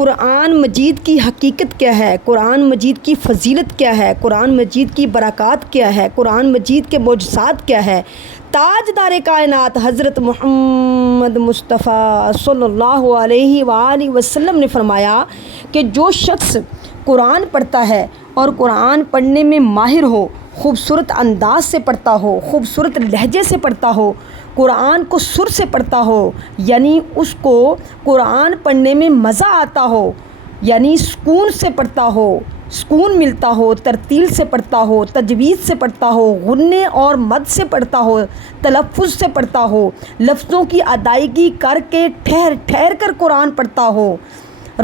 قرآن مجید کی حقیقت کیا ہے، قرآن مجید کی فضیلت کیا ہے، قرآن مجید کی برکات کیا ہے، قرآن مجید کے معجزات کیا ہے، تاجدار کائنات حضرت محمد مصطفیٰ صلی اللہ علیہ وآلہ وسلم نے فرمایا کہ جو شخص قرآن پڑھتا ہے اور قرآن پڑھنے میں ماہر ہو، خوبصورت انداز سے پڑھتا ہو، خوبصورت لہجے سے پڑھتا ہو، قرآن کو سر سے پڑھتا ہو، یعنی اس کو قرآن پڑھنے میں مزہ آتا ہو، یعنی سکون سے پڑھتا ہو، سکون ملتا ہو، ترتیل سے پڑھتا ہو، تجوید سے پڑھتا ہو، غنّے اور مد سے پڑھتا ہو، تلفظ سے پڑھتا ہو، لفظوں کی ادائیگی کر کے ٹھہر ٹھہر کر قرآن پڑھتا ہو۔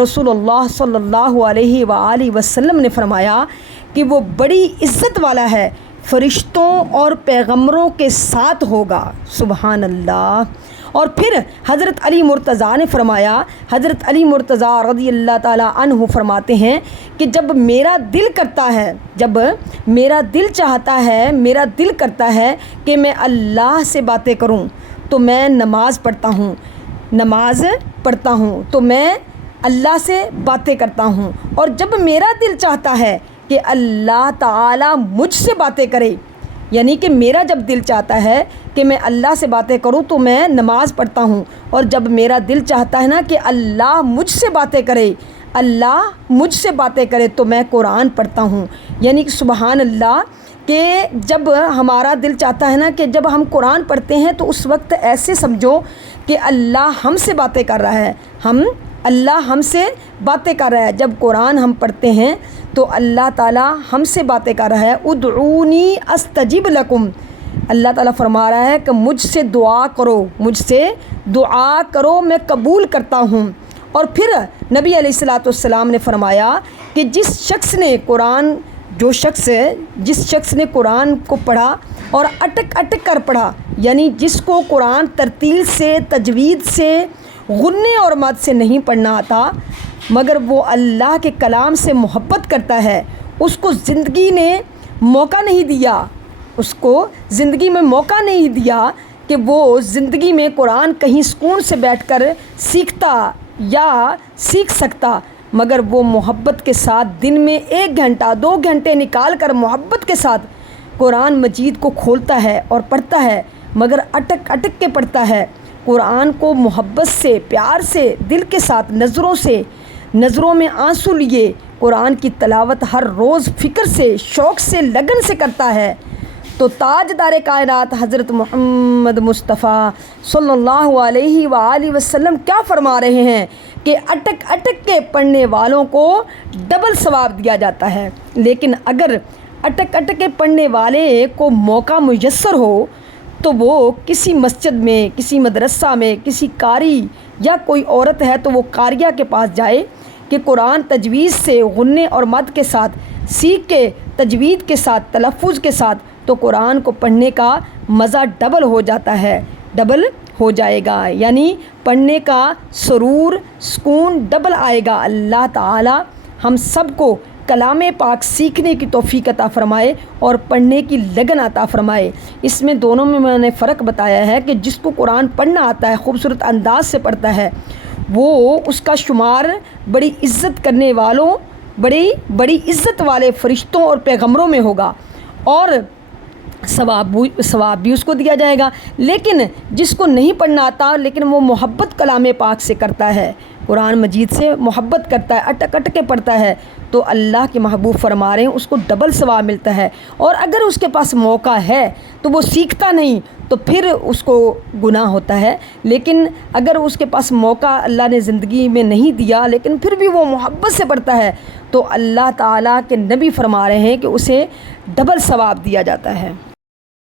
رسول اللہ صلی اللہ علیہ وآلہ وسلم نے فرمایا کہ وہ بڑی عزت والا ہے، فرشتوں اور پیغمبروں کے ساتھ ہوگا۔ سبحان اللہ۔ اور پھر حضرت علی مرتضیٰ نے فرمایا، حضرت علی مرتضیٰ رضی اللہ تعالیٰ عنہ فرماتے ہیں کہ جب میرا دل کرتا ہے، جب میرا دل چاہتا ہے، میرا دل کرتا ہے کہ میں اللہ سے باتیں کروں تو میں نماز پڑھتا ہوں، نماز پڑھتا ہوں تو میں اللہ سے باتیں کرتا ہوں، اور جب میرا دل چاہتا ہے کہ اللہ تعالیٰ مجھ سے باتیں کرے، یعنی کہ میرا جب دل چاہتا ہے کہ میں اللہ سے باتیں کروں تو میں نماز پڑھتا ہوں، اور جب میرا دل چاہتا ہے نا کہ اللہ مجھ سے باتیں کرے، اللہ مجھ سے باتیں کرے تو میں قرآن پڑھتا ہوں۔ یعنی کہ سبحان اللہ کہ جب ہمارا دل چاہتا ہے نا کہ جب ہم قرآن پڑھتے ہیں تو اس وقت ایسے سمجھو کہ اللہ ہم سے باتیں کر رہا ہے، اللہ ہم سے باتیں کر رہا ہے۔ جب قرآن ہم پڑھتے ہیں تو اللہ تعالیٰ ہم سے باتیں کر رہا ہے۔ ادعونی استجب لکم، اللہ تعالیٰ فرما رہا ہے کہ مجھ سے دعا کرو، مجھ سے دعا کرو، میں قبول کرتا ہوں۔ اور پھر نبی علیہ الصلوۃ والسلام نے فرمایا کہ جس شخص نے قرآن کو پڑھا اور اٹک اٹک کر پڑھا، یعنی جس کو قرآن ترتیل سے، تجوید سے، غنّے اور مد سے نہیں پڑھنا آتا، مگر وہ اللہ کے کلام سے محبت کرتا ہے، اس کو زندگی نے موقع نہیں دیا، اس کو زندگی میں موقع نہیں دیا کہ وہ زندگی میں قرآن کہیں سکون سے بیٹھ کر سیکھتا یا سیکھ سکتا، مگر وہ محبت کے ساتھ دن میں 1 گھنٹہ 2 گھنٹے نکال کر محبت کے ساتھ قرآن مجید کو کھولتا ہے اور پڑھتا ہے، مگر اٹک اٹک کے پڑھتا ہے۔ قرآن کو محبت سے، پیار سے، دل کے ساتھ، نظروں میں آنسو لیے قرآن کی تلاوت ہر روز فکر سے، شوق سے، لگن سے کرتا ہے، تو تاجدار کائنات حضرت محمد مصطفیٰ صلی اللہ علیہ وآلہ وسلم کیا فرما رہے ہیں کہ اٹک اٹک کے پڑھنے والوں کو ڈبل ثواب دیا جاتا ہے۔ لیکن اگر اٹک اٹک کے پڑھنے والے کو موقع میسر ہو تو وہ کسی مسجد میں، کسی مدرسہ میں، کسی قاری یا کوئی عورت ہے تو وہ قاریہ کے پاس جائے کہ قرآن تجوید سے، غنّے اور مد کے ساتھ سیکھ کے، تجوید کے ساتھ، تلفظ کے ساتھ، تو قرآن کو پڑھنے کا مزہ ڈبل ہو جاتا ہے، ڈبل ہو جائے گا، یعنی پڑھنے کا سرور، سکون ڈبل آئے گا۔ اللہ تعالی ہم سب کو کلام پاک سیکھنے کی توفیق عطا فرمائے اور پڑھنے کی لگن عطا فرمائے۔ اس میں دونوں میں نے فرق بتایا ہے کہ جس کو قرآن پڑھنا آتا ہے، خوبصورت انداز سے پڑھتا ہے، وہ اس کا شمار بڑی عزت کرنے والوں، بڑی عزت والے فرشتوں اور پیغمبروں میں ہوگا، اور ثواب بھی اس کو دیا جائے گا۔ لیکن جس کو نہیں پڑھنا آتا لیکن وہ محبت کلام پاک سے کرتا ہے، قرآن مجید سے محبت کرتا ہے، اٹک اٹک کے پڑھتا ہے، تو اللہ کے محبوب فرما رہے ہیں اس کو ڈبل ثواب ملتا ہے۔ اور اگر اس کے پاس موقع ہے تو وہ سیکھتا نہیں تو پھر اس کو گناہ ہوتا ہے، لیکن اگر اس کے پاس موقع اللہ نے زندگی میں نہیں دیا لیکن پھر بھی وہ محبت سے پڑھتا ہے تو اللہ تعالیٰ کے نبی فرما رہے ہیں کہ اسے ڈبل ثواب دیا جاتا ہے۔